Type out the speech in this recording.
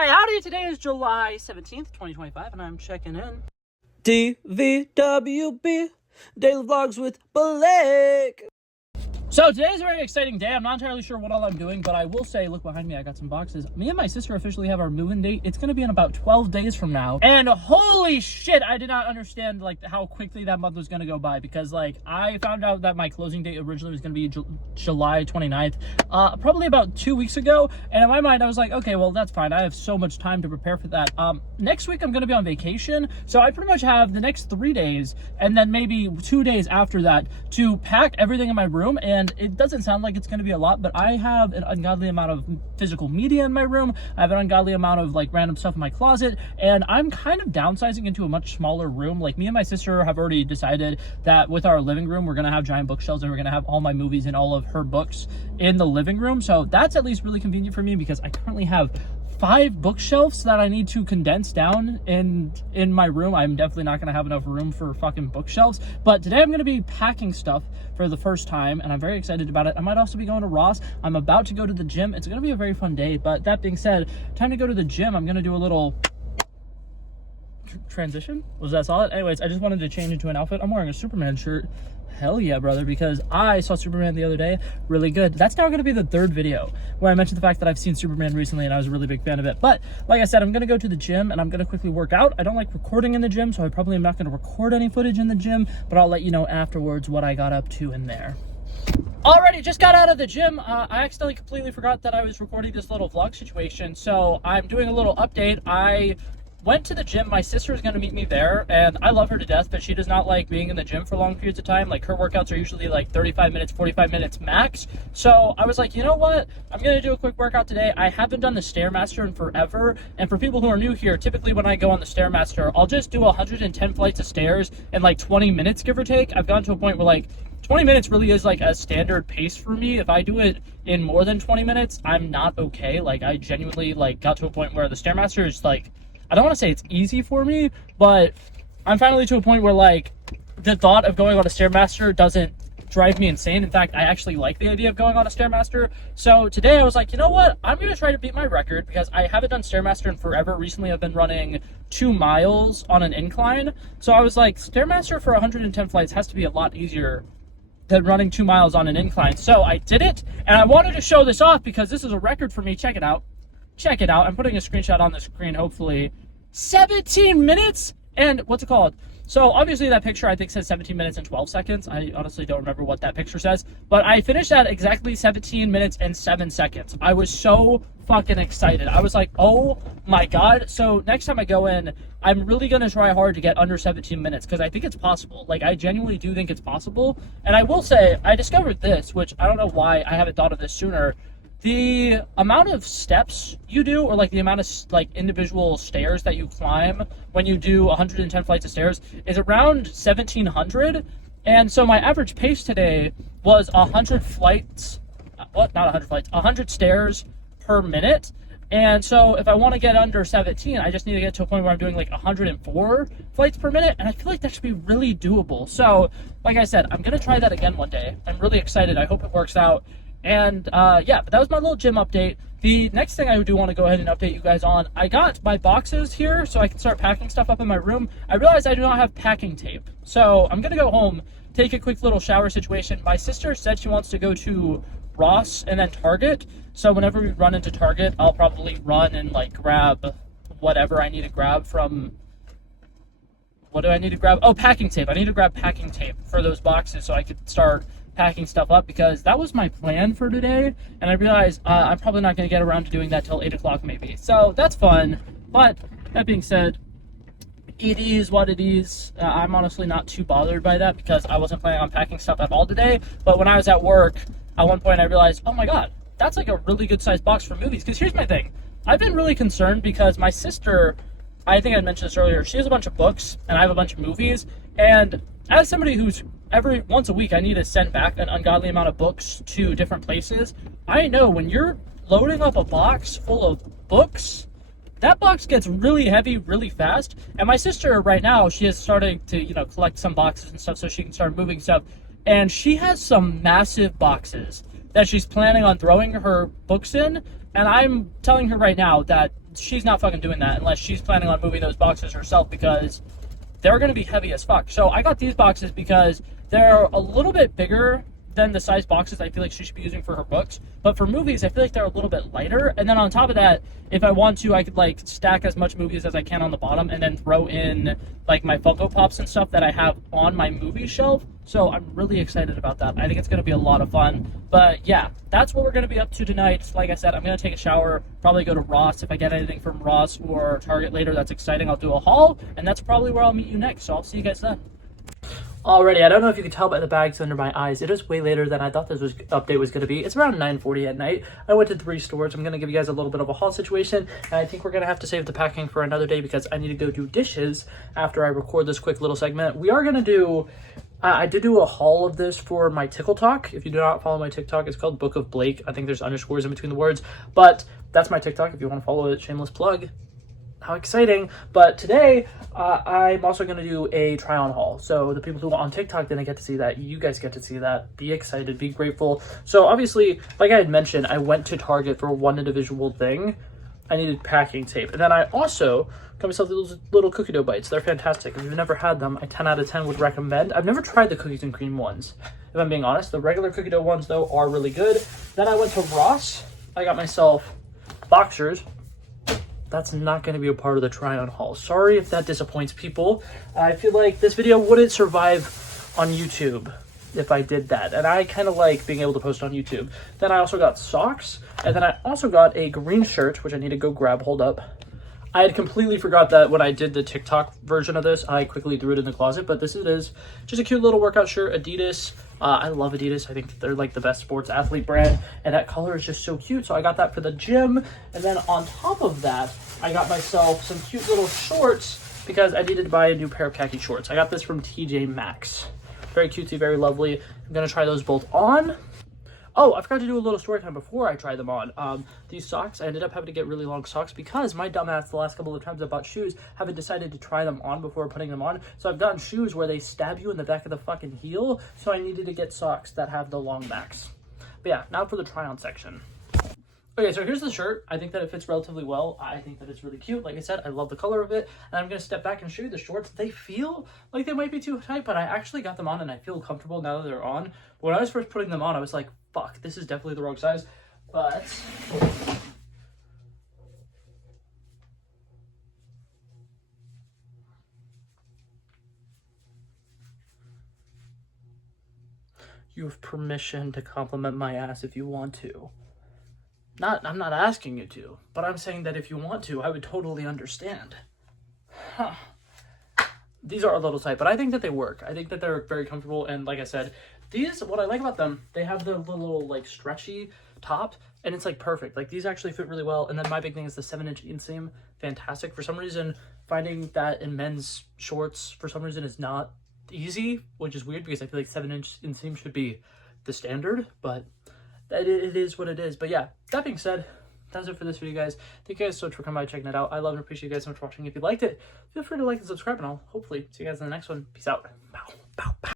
Hi, howdy. Today is July 17th, 2025, and I'm checking in. DVWB Daily Vlogs with Blake. So today's a very exciting day. I'm not entirely sure what all I'm doing, but I will say, look behind me, I got some boxes. Me and my sister officially have our move-in date. It's going to be in about 12 days from now. And holy shit, I did not understand like how quickly that month was going to go by, because like I found out that my closing date originally was going to be July 29th, probably about 2 weeks ago. And in my mind, I was like, okay, well, that's fine. I have so much time to prepare for that. Next week, I'm going to be on vacation. So I pretty much have the next 3 days and then maybe 2 days after that to pack everything in my room. And it doesn't sound like it's going to be a lot, but I have an ungodly amount of physical media in my room. I have an ungodly amount of like random stuff in my closet, and I'm kind of downsizing into a much smaller room. Like, me and my sister have already decided that with our living room, we're going to have giant bookshelves, and we're going to have all my movies and all of her books in the living room. So that's at least really convenient for me, because I currently have 5 bookshelves that I need to condense down in my room. I'm definitely not going to have enough room for fucking bookshelves. But today I'm going to be packing stuff for the first time, and I'm very excited about it. I might also be going to Ross. I'm about to go to the gym. It's going to be a very fun day. But that being said, time to go to the gym. I'm going to do a little transition. Was that solid? Anyways, I just wanted to change into an outfit. I'm wearing a Superman shirt. Hell yeah, brother, because I saw Superman the other day. Really good. That's now going to be the 3rd video where I mentioned the fact that I've seen Superman recently and I was a really big fan of it. But like I said, I'm going to go to the gym and I'm going to quickly work out. I don't like recording in the gym, so I probably am not going to record any footage in the gym, but I'll let you know afterwards what I got up to in there. Alrighty, just got out of the gym. I accidentally completely forgot that I was recording this little vlog situation, so I'm doing a little update. I went to the gym. My sister is going to meet me there, and I love her to death, but she does not like being in the gym for long periods of time. Like, her workouts are usually like 35 minutes, 45 minutes max. So I was like, you know what? I'm going to do a quick workout today. I haven't done the Stairmaster in forever, and for people who are new here, typically when I go on the Stairmaster, I'll just do 110 flights of stairs in like 20 minutes, give or take. I've gotten to a point where like 20 minutes really is like a standard pace for me. If I do it in more than 20 minutes, I'm not okay. Like, I genuinely like got to a point where the Stairmaster is like, I don't want to say it's easy for me, but I'm finally to a point where like the thought of going on a Stairmaster doesn't drive me insane. In fact, I actually like the idea of going on a Stairmaster. So today I was like, you know what? I'm going to try to beat my record, because I haven't done Stairmaster in forever. Recently I've been running 2 miles on an incline. So I was like, Stairmaster for 110 flights has to be a lot easier than running 2 miles on an incline. So I did it, and I wanted to show this off because this is a record for me. Check it out. Check it out. I'm putting a screenshot on the screen, hopefully. 17 minutes? And what's it called? So obviously that picture I think says 17 minutes and 12 seconds. I honestly don't remember what that picture says. But I finished at exactly 17 minutes and 7 seconds. I was so fucking excited. I was like, oh my god. So next time I go in, I'm really going to try hard to get under 17 minutes, because I think it's possible. Like, I genuinely do think it's possible. And I will say, I discovered this, which I don't know why I haven't thought of this sooner. The amount of steps you do, or like the amount of like individual stairs that you climb when you do 110 flights of stairs, is around 1,700. And so my average pace today was 100 flights, not 100 flights, 100 stairs per minute. And so if I want to get under 17, I just need to get to a point where I'm doing like 104 flights per minute. And I feel like that should be really doable. So like I said, I'm going to try that again one day. I'm really excited. I hope it works out. And yeah, but that was my little gym update. The next thing I do want to go ahead and update you guys on, I got my boxes here so I can start packing stuff up in my room. I realized I do not have packing tape, so I'm gonna go home, take a quick little shower situation. My sister said she wants to go to Ross and then Target, so whenever we run into Target, I'll probably run and like grab whatever I need to grab from. What do I need to grab? Oh, packing tape. I need to grab packing tape for those boxes so I could start packing stuff up, because that was my plan for today, and I realized I'm probably not going to get around to doing that till 8 o'clock maybe. So that's fun. But that being said, it is what it is. I'm honestly not too bothered by that, because I wasn't planning on packing stuff at all today. But when I was at work, at one point I realized, oh my god, that's like a really good sized box for movies. Because here's my thing. I've been really concerned because my sister, I think I mentioned this earlier, she has a bunch of books and I have a bunch of movies. And as somebody who's every once a week I need to send back an ungodly amount of books to different places, I know when you're loading up a box full of books, that box gets really heavy really fast. And my sister right now, she is starting to, collect some boxes and stuff so she can start moving stuff. And she has some massive boxes that she's planning on throwing her books in. And I'm telling her right now that she's not fucking doing that unless she's planning on moving those boxes herself, because they're going to be heavy as fuck. So I got these boxes because they're a little bit bigger than the size boxes I feel like she should be using for her books. But for movies, I feel like they're a little bit lighter. And then on top of that, if I want to, I could like stack as much movies as I can on the bottom and then throw in like my Funko Pops and stuff that I have on my movie shelf. So I'm really excited about that. I think it's going to be a lot of fun. But yeah, that's what we're going to be up to tonight. Like I said, I'm going to take a shower, probably go to Ross. If I get anything from Ross or Target later that's exciting, I'll do a haul. And that's probably where I'll meet you next. So I'll see you guys then. Alrighty, I don't know if you can tell by the bags under my eyes. It is way later than I thought this update was going to be. It's around 9:40 at night. I went to 3 stores. I'm going to give you guys a little bit of a haul situation. And I think we're going to have to save the packing for another day because I need to go do dishes after I record this quick little segment. We are going to do... I did do a haul of this for my Tickle Talk. If you do not follow my TikTok, it's called Book of Blake. I think there's underscores in between the words. But that's my TikTok if you want to follow it. Shameless plug. How exciting. But today I'm also going to do a try on haul, so the people who are on TikTok didn't get to see that. You guys get to see that. Be excited, be grateful. So obviously, like I had mentioned, I went to Target for one individual thing. I needed packing tape, and then I also got myself those little cookie dough bites. They're fantastic. If you've never had them, I 10 out of 10 would recommend. I've never tried the cookies and cream ones, if I'm being honest. The regular cookie dough ones though are really good. Then I went to Ross. I got myself boxers. That's not going to be a part of the try on haul. Sorry if that disappoints people. I feel like this video wouldn't survive on YouTube if I did that. And I kind of like being able to post on YouTube. Then I also got socks. And then I also got a green shirt, which I need to go grab. Hold up. I had completely forgot that when I did the TikTok version of this, I quickly threw it in the closet. But this is just a cute little workout shirt, Adidas. I love Adidas. I think they're like the best sports athlete brand. And that color is just so cute. So I got that for the gym. And then on top of that, I got myself some cute little shorts because I needed to buy a new pair of khaki shorts. I got this from TJ Maxx. Very cutesy, very lovely. I'm going to try those both on. Oh, I forgot to do a little story time before I try them on. These socks, I ended up having to get really long socks because my dumbass, the last couple of times I bought shoes, haven't decided to try them on before putting them on. So I've gotten shoes where they stab you in the back of the fucking heel. So I needed to get socks that have the long backs. But yeah, now for the try on section. Okay, so here's the shirt. I think that it fits relatively well. I think that it's really cute. Like I said, I love the color of it. And I'm going to step back and show you the shorts. They feel like they might be too tight, but I actually got them on and I feel comfortable now that they're on. But when I was first putting them on, I was like, fuck, this is definitely the wrong size. But you have permission to compliment my ass if you want to. I'm not asking you to, but I'm saying that if you want to, I would totally understand. Huh. These are a little tight, but I think that they work. I think that they're very comfortable, and like I said, these, what I like about them, they have the little like stretchy top, and it's like perfect. Like these actually fit really well, and then my big thing is the 7-inch inseam. Fantastic. For some reason, finding that in men's shorts, for some reason, is not easy, which is weird because I feel like 7-inch inseam should be the standard, but it is what it is. But yeah, that being said, that's it for this video, guys. Thank you guys so much for coming by and checking it out. I love and appreciate you guys so much for watching. If you liked it, feel free to like and subscribe, and I'll hopefully see you guys in the next one. Peace out. Bow, bow, bow.